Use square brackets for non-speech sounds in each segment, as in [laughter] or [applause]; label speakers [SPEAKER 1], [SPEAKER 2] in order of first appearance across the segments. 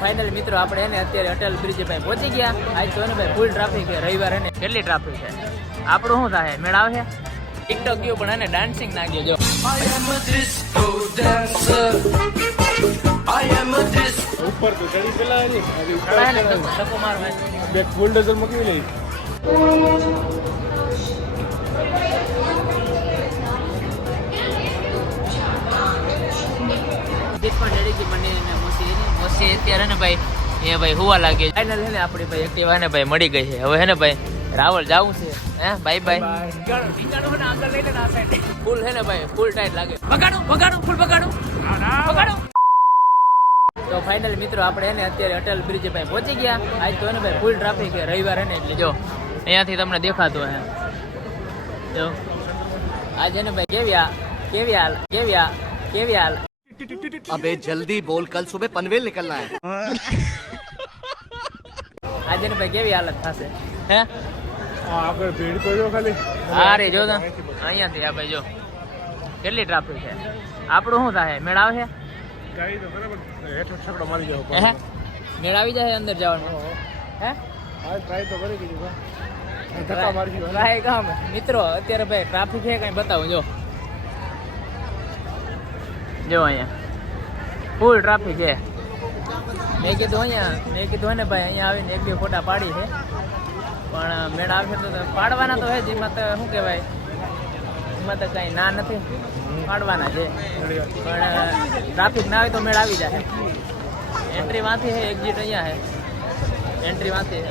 [SPEAKER 1] Final મિત્રો આપણે એને અત્યારે અટલ બ્રિજ ભાઈ પહોંચી ગયા. આજ તો ભાઈ ફૂલ ટ્રાફિક છે. રવિવાર એને કેટલી ટ્રાફિક છે? આપણું શું થાય? મેળ આવશે ટિકટોક ગયું પણ એને ડાન્સિંગ ના ગયો.
[SPEAKER 2] ઉપર તો ચડી પેલા
[SPEAKER 1] ધક્કો- મારવા.
[SPEAKER 2] બે બુલડોઝર મૂકી લઈ.
[SPEAKER 1] મને ને એની મોસી અત્યારે ને ભાઈ એ ભાઈ, હુવા લાગે ફાઇનલ હે ને આપણી ભાઈ એક્ટિવા ને ભાઈ, મળી ગઈ છે. હવે હે ને ભાઈ રાવલ જાવું છે, હે બાય બાય ફૂલ હે ને ભાઈ ફૂલ ટાઈટ લાગે. બગાડું બગાડું ફૂલ બગાડું બગાડું તો ફાઇનલ મિત્રો, આપણે એને અત્યારે અટલ બ્રિજ ભાઈ પહોંચી ગયા. આજ તો એને ભાઈ ફૂલ ટ્રાફિક છે, રવિવાર હે ને એટલે જો, અહીંયાથી તમને દેખાતો હે. જો. આજ એને ભાઈ, કેવી આ કેવી હાલ, કેવી આ કેવી હાલ.
[SPEAKER 3] अबे जल्दी बोल कल सुबह पनवेल निकलना है
[SPEAKER 1] આજે ને ભાઈ કેવી હાલત થશે હે
[SPEAKER 2] આ આગળ ભીડ તો જો ખાલી
[SPEAKER 1] હા રે જો તો અહીંયાથી આ ભાઈ જો કેટલી ટ્રાફિક છે આપણું શું થાય મેળ આવે છે
[SPEAKER 2] ગાડી તો બરાબર હેઠો છકડો મારી જાવ
[SPEAKER 1] હે? મેળ આવી જાય અંદર જવાનું હે
[SPEAKER 2] હા ટ્રાય તો કરી દીધું બા. ધક્કા મારી દીધા
[SPEAKER 1] ટ્રાય કામ મિત્રો અત્યારે ભાઈ ટ્રાફિક છે કઈ બતાવું જો જો અહીંયા. ફૂલ ટ્રાફિક છે. મેં કીધું અહીંયા મેં કીધું ને ભાઈ અહીંયા આવીને એક બે ફોટા પાડી છે. પણ મેળ આવશે તો પાડવાના તો હે જ એમાં તો શું કહેવાય? એમાં તો કાંઈ ના નથી. પાડવાના છે. પણ ટ્રાફિક ના હોય તો મેળ આવી જાય. એન્ટ્રી માંથી છે એક્ઝિટ અહીંયા છે એન્ટ્રી માંથી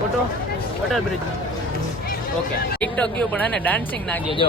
[SPEAKER 1] photo water bridge okay TikTok ગયો પણ એને ડાન્સિંગ ના ગયો જો.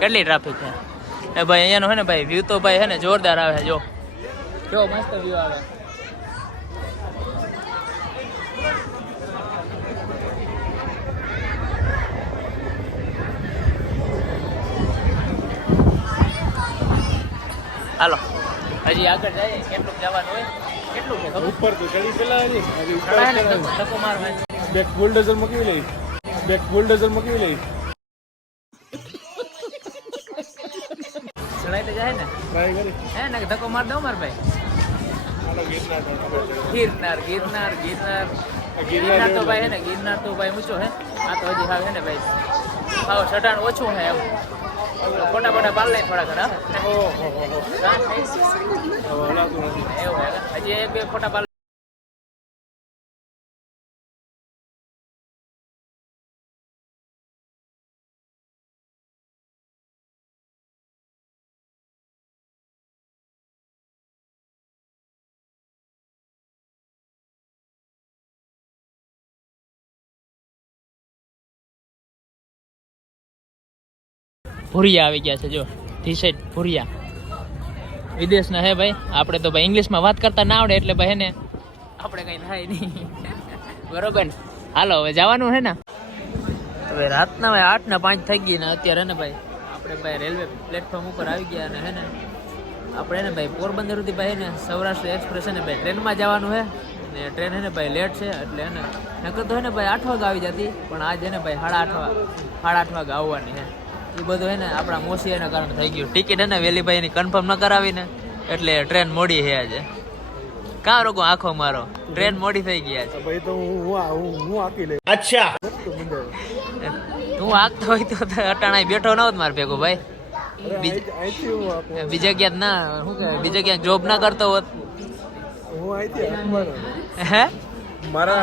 [SPEAKER 1] કેટલી ટ્રાફિક છે? એ ભાઈ અહીંયાનો હે ને ભાઈ વ્યૂ તો ભાઈ હે ને જોરદાર આવે જો. જો મસ્ત વ્યૂ આવે. હાલો. હજી આગળ જાય કેટલું જવાનું હોય. કેટલું છે
[SPEAKER 2] ઉપર તો ચડી પેલા ને ઉપર
[SPEAKER 1] ખડા હે ને ધક્કો- ધક્કો મારવા
[SPEAKER 2] બે બુલડોઝર મૂકી લઈ. બેક બુલડોઝર મૂકી લઈ.
[SPEAKER 1] ચડાઈ તો જાય ને?
[SPEAKER 2] ટ્રાય કરી
[SPEAKER 1] હે ને ધક્કો માર દઉં માર ભાઈ.
[SPEAKER 2] ગિરનાર.
[SPEAKER 1] ગિરનાર ગિરનાર ગિરનાર. તો ભાઈ હે ને ગિરનાર તો ભાઈ ઊંચો હે આ તો હજી હાવ હે ને ભાઈ. હા ચઢાણ ઓછું હે એમ. ફોટા ફોટા પાલ લઈ થોડા ઘણા. એવું હે હજી એક બે ફોટા પાડ ભૂરિયા આવી ગયા છે, જો. ધી સાઈડ ભૂરિયા. વિદેશના હે ભાઈ. આપણે તો ભાઈ ઇંગ્લિશમાં વાત કરતા ના આવડે એટલે ભાઈ ને આપણે કઈ થાય નહીં. બરોબર હાલો, હવે જવાનું છે ને? હવે રાતના ભાઈ આઠ ને પાંચ થઈ ગઈ ને અત્યારે ને ભાઈ? આપણે ભાઈ રેલવે પ્લેટફોર્મ ઉપર આવી ગયા ને હે ને? આપણે ને ભાઈ પોરબંદર સુધી ભાઈ ને સૌરાષ્ટ્ર એક્સપ્રેસ ને ભાઈ ટ્રેનમાં જવાનું છે ને ટ્રેન છે ને ભાઈ લેટ છે, એટલે હે ને નકર તો હે ને ભાઈ આઠ વાગે આવી જતી, પણ આજે ને ભાઈ સાડા આઠ વાગે સાડા આઠ વાગે આવવાની છે એ બધું હે ને આપણા મોસીયાના કારણે થઈ ગયું. ટિકિટ હે ને વેલીભાઈની કન્ફર્મ ન કરાવીને એટલે ટ્રેન મોડી છે આજે. કાં રોકો આંખો મારો? ટ્રેન મોડી થઈ ગયા
[SPEAKER 2] છે. ભાઈ તો હું હું આપી લઈ
[SPEAKER 3] અચ્છા.
[SPEAKER 1] તું આંકતો હોય તો અટાણા બેઠો ન હોત મારે ભેગો ભાઈ. બીજા ક્યાંક ના શું કે બીજા ક્યાંક જોબ ના કરતો હોત.
[SPEAKER 2] હું
[SPEAKER 1] હે?
[SPEAKER 2] મારા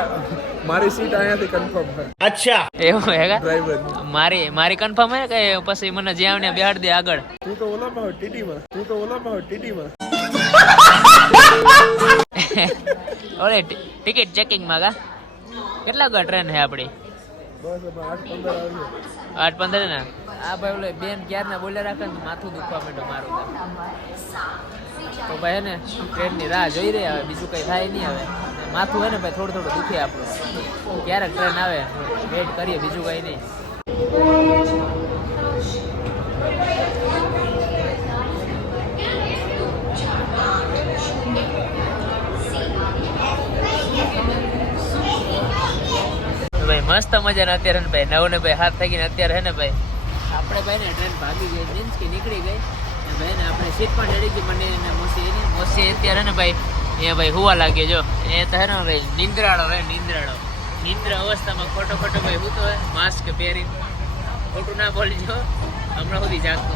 [SPEAKER 2] મારી સીટ અહીંયાથી કન્ફર્મ છે
[SPEAKER 3] અચ્છા.
[SPEAKER 1] એવું હે
[SPEAKER 2] ડ્રાઈવર
[SPEAKER 1] મારી મારી કન્ફર્મ હે કે પછી મને જ્યાં ને બેહાડ દે આગળ?
[SPEAKER 2] તું તો ઓલા માં ટીટી માં તું તો ઓલા માં ટીટી માં
[SPEAKER 1] ઓલે ટિકિટ ચેકિંગમાં કા? કેટલા કા ટ્રેન
[SPEAKER 2] હે આપડી? આઠ પંદર
[SPEAKER 1] ને? આ ભાઈ ઓલે બેન ક્યારના બોલ્યા રાખે ને માથું દુખવા માંડ્યું મારું તો. ભાઈ ને ટ્રેનની રાહ જોઈ રહ્યા હવે બીજું કંઈ થાય નહીં હવે. માથું હે ને ભાઈ થોડું થોડું દુખે આપણું. ક્યારેક ટ્રેન આવે વેઇટ કરીએ, બીજું કંઈ નહીં. ભાઈ મસ્ત મજાના અત્યારે ભાઈ નવ ને ભાઈ હાથ થઈ ગઈને અત્યારે હે ને ભાઈ. આપણે ભાઈ ને ટ્રેન ભાગી ગઈ, મીન્સ કે નીકળી ગઈ. ભાઈ આપણે સીટ પણ ચડી ગઈ મને ને મોસી એની. મોસી અત્યારે ને ભાઈ, એ ભાઈ હુવા લાગે જો. એ તો ભાઈ, નિંદ્રાળો હે નિંદ્રાળો. નિંદ્ર અવસ્થામાં ખોટો ભાઈ હું માસ્ક પહેરી ખોટું ના બોલજો હમણાં સુધી જાગતો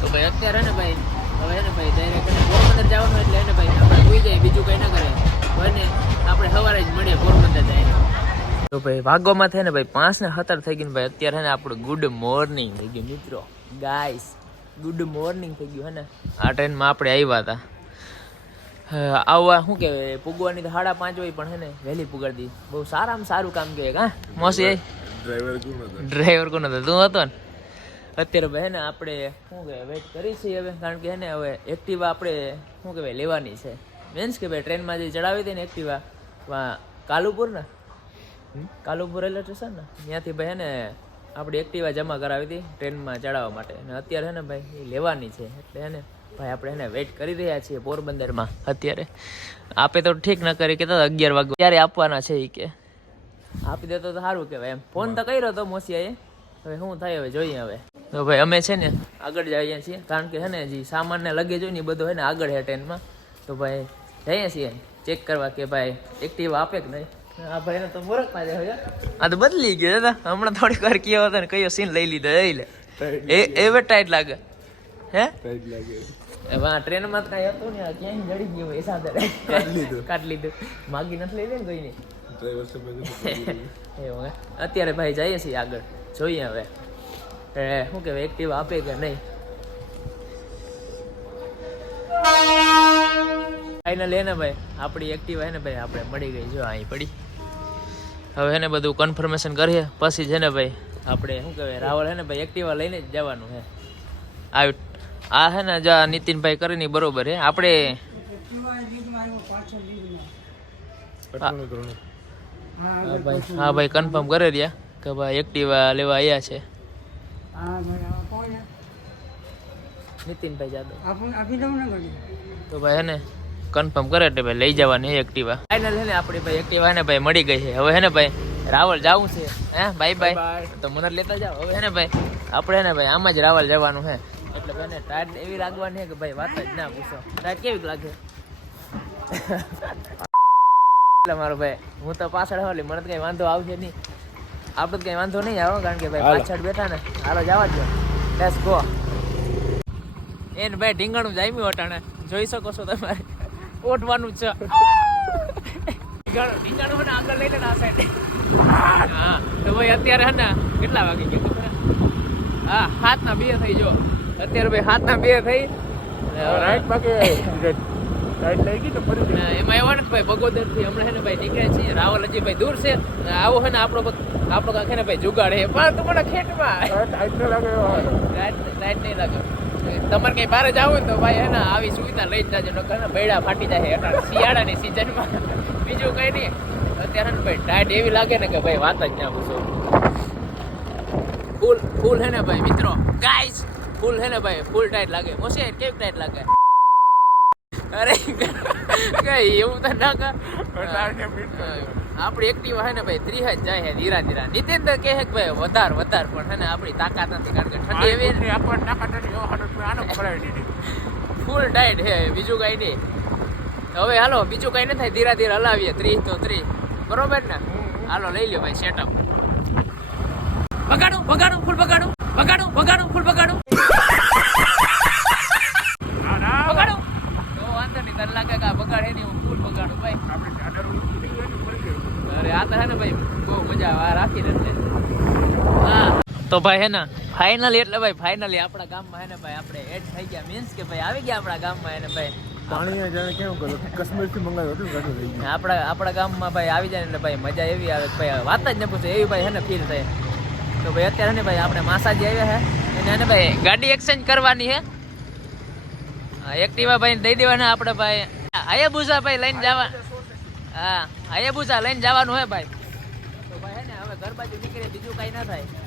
[SPEAKER 1] તો ભાઈ અત્યારે ને ભાઈ, હવે ને ભાઈ ડાયરેક્ટ પોરબંદર જવાનું એટલે ભાઈ આપણે સુઈ જાય બીજું કંઈ ના કરે બને, આપણે સવારે જ મળીએ પોરબંદર જાય તો ભાઈ ભાગોમાં થાય ને ભાઈ પાંચ ને સત્તર થઈ ગયું ભાઈ અત્યારે ને આપણું ગુડ મોર્નિંગ થઈ ગયું મિત્રો ગાઈસ ગુડ મોર્નિંગ થઈ ગયું હે ને? આ ટ્રેનમાં આપણે આવ્યા હતા. આવવા શું કહેવાય પૂગવાની તો સાડા પાંચ હોય પણ હે ને વહેલી પુગાડી. દી બહુ સારામાં સારું કામ કહેવાય હા? મોસી
[SPEAKER 2] ડ્રાઈવર કોણ હતો?
[SPEAKER 1] ડ્રાઈવર કોણ હતો? તું હતો ને? અત્યારે ભાઈ ને આપણે શું કહેવાય વેઇટ કરી છીએ હવે કારણ કે હે ને હવે એક્ટિવા આપણે શું કહેવાય લેવાની છે. મીન્સ કે ભાઈ ટ્રેનમાં જે ચડાવી હતી ને એક્ટિવા કાલુપુર ને? કાલુપુર રેલવે સ્ટેશન ને ત્યાંથી ભાઈ હે ને આપણી એક્ટિવા જમા કરાવી હતી ટ્રેનમાં ચડાવવા માટે. અને અત્યારે હે ને ભાઈ, એ લેવાની છે. એટલે હે ને ભાઈ, આપણે એને વેઇટ કરી રહ્યા છીએ પોરબંદરમાં અત્યારે. આપે તો ઠીક ન કરી કે અગિયાર વાગે. ક્યારે આપવાના છે એ કે? આપી દેતો તો સારું કહેવાય એમ. ફોન તો કર્યો તો મોસિયાએ હવે શું થાય હવે, જોઈએ હવે. તો ભાઈ, અમે છે ને આગળ જઈએ છીએ. કારણ કે છે ને જે સામાન ને લગેજ હોય ને એ બધું છે ને આગળ છે ટ્રેનમાં. તો ભાઈ, જઈએ છીએ. ચેક કરવા કે ભાઈ એક્ટિવા આપે કે નહીં? આ ભાઈને તો બદલી ગયો દાદા. હમણાં થોડીક વાર કયો હતો ને કયો સીન લઈ લીધો એ લે. એ એવે ટાઈટ લાગે. હે?
[SPEAKER 2] ટાઈટ લાગે.
[SPEAKER 1] હવે આ ટ્રેનમાં કાંઈ હતું ને ક્યાંય જડી ગયું એ સાથે.
[SPEAKER 2] કાઢી લીધું.
[SPEAKER 1] કાઢી લીધું. માગી નથી લઈ દે ને કોઈની
[SPEAKER 2] ડ્રાઈવર સાહેબ
[SPEAKER 1] એવું? અત્યારે ભાઈ જઈએ છીએ આગળ. જોઈએ હવે. શું કહેવાય એક્ટિવા આપે કે નહીં? ફાઇનલ ને ભાઈ? આપણી એક્ટિવા હે ને ભાઈ? આપણે મળી ગઈ. જો અહીં પડી. હવે એને બધું કન્ફર્મેશન કરીએ. પછી છે ને ભાઈ આપણે શું કહેવાય રાવળ હે ને ભાઈ એક્ટિવા લઈને જ જવાનું હે. આ આ હે ને જો નીતિનભાઈ કરીને ઈ બરોબર હે. આપણે હા ભાઈ હા ભાઈ કન્ફર્મ કરે રહ્યા કે ભાઈ એક્ટિવા લેવા આવ્યા છે. નીતિનભાઈ જાદવ. તો ભાઈ હે ને કન્ફર્મ કરે એટલે ભાઈ લઈ જવાની છે એક્ટિવા. ફાઇનલ હે ને આપણી ભાઈ એક્ટિવા ને ભાઈ મળી ગઈ છે. હવે હે ને ભાઈ રાવલ જાવું છે. હે? બાય બાય તો મને લેતા જાઓ. હવે હે ને ભાઈ આપણે ને ભાઈ આમાં જ રાવલ જવાનું છે એટલે ભાઈ ને ટાયર એવી લાગવાની છે કે ભાઈ વાત જ ના પૂછો. ટાયર કેવી લાગે? [laughs] એટલે મારો ભાઈ હું તો પાછળ હોલી મને તો કઈ વાંધો આવશે નહીં. આપણે તો કઈ વાંધો નહીં આવે કારણ કે ભાઈ પાછળ બેઠા ને. હાલો જવા દો લેટ્સ ગો એને ભાઈ ઢીંગણું જામ્યું અટાણે. જોઈ શકો છો તમારે. ઓટવાનું જ છે ઢીંગાણું ઢીંગાણું ને આગળ લઈને આ. હા તો ભાઈ અત્યારે હે ને કેટલા વાગી ગયા? હા હાથના બે થઈ જો અત્યારે ભાઈ હાથના બે થઈ.
[SPEAKER 2] રાઈટ બાકી ટાઈટ લઈ ગઈ તો ફરી
[SPEAKER 1] એમાં એવા ને ભાઈ બગોદરથી હમણાં ને ભાઈ નીકળે છે રાવલ હજી ભાઈ દૂર છે. આવો હે ને આપણો આપણો કાંક હે ને ભાઈ જુગાડે પણ તું મને ખેંચમાં
[SPEAKER 2] ટાઈટ લાગે
[SPEAKER 1] લાઈટ નહીં લાગે. તમારે કઈ બહાર જવું ને તો ભાઈ હે ને આવી સુવિધા લઈ જાજો, નકર ને બૈડા ફાટી જાય અટાણે શિયાળાની સિઝનમાં બીજું કઈ નહીં. અત્યારે ને ભાઈ ટાઈટ એવી લાગે ને કે ભાઈ વાત જ ના પૂછો. ફૂલ ફૂલ હે ને ભાઈ, મિત્રો. ગાઈસ ફૂલ હે ને ભાઈ ફૂલ ટાઈટ લાગે. મોસે કેવી ટાઈટ લાગે? અરે, કઈ એવું તો ના કર. આપણી એક્ટિવા હે ને ભાઈ ત્રીસ જાય હે ધીરા ધીરા. નિતેન્દ્ર કહે કે ભાઈ વધાર વધાર પણ હે ને આપણી તાકાત નથી કારણ કે ઠંડી એવી ફૂલ ટાઈટ હે બીજું કઈ નહીં. હવે હાલો બીજું કઈ નહીં થાય ધીરા ધીરા હલાવીએ. ત્રીસ તો ત્રીસ. બરોબર ને? હાલો લઈ લ્યો ભાઈ સેટઅપ બગાડું બગાડું ફૂલ બગાડું બગાડું બગાડું ફૂલ બગાડું બગાડું તો વાંધો નહીં તને લાગે કે આ બગાડે નહીં હું ફૂલ બગાડું ભાઈ. અરે તો હે ને ભાઈ બહુ મજા આવે રાખી દે તો ભાઈ હે ને ફાઇનલી એટલે ભાઈ ફાઇનલી આપણા ગામમાં હે ને ભાઈ આપણે એડ થઈ ગયા. મીન્સ કે ભાઈ આવી ગયા આપણા ગામમાં એને ભાઈ.
[SPEAKER 2] પાણી જાણે કેવું કરો મંગાવ્યું હતું ગાંઠું થઈ ગયું.
[SPEAKER 1] આપણા આપણા ગામમાં ભાઈ આવી જાય ને એટલે ભાઈ મજા એવી આવે ભાઈ વાત જ ન પૂછે એવી ભાઈ હે ને ફીલ થાય. તો ભાઈ અત્યારે ને ભાઈ આપણે માસાજી આવ્યા હે. એને એને ભાઈ ગાડી એક્સચેન્જ કરવાની હે. એક્ટિવા ભાઈ દઈ દેવાના આપણે ભાઈ. હાયાબુસા ભાઈ લઈને જવા. હા હાયાબુસા લઈને જવાનું હે ભાઈ. તો ભાઈ હે ને, હવે ઘર બાજુ નીકળે બીજું કઈ ના થાય.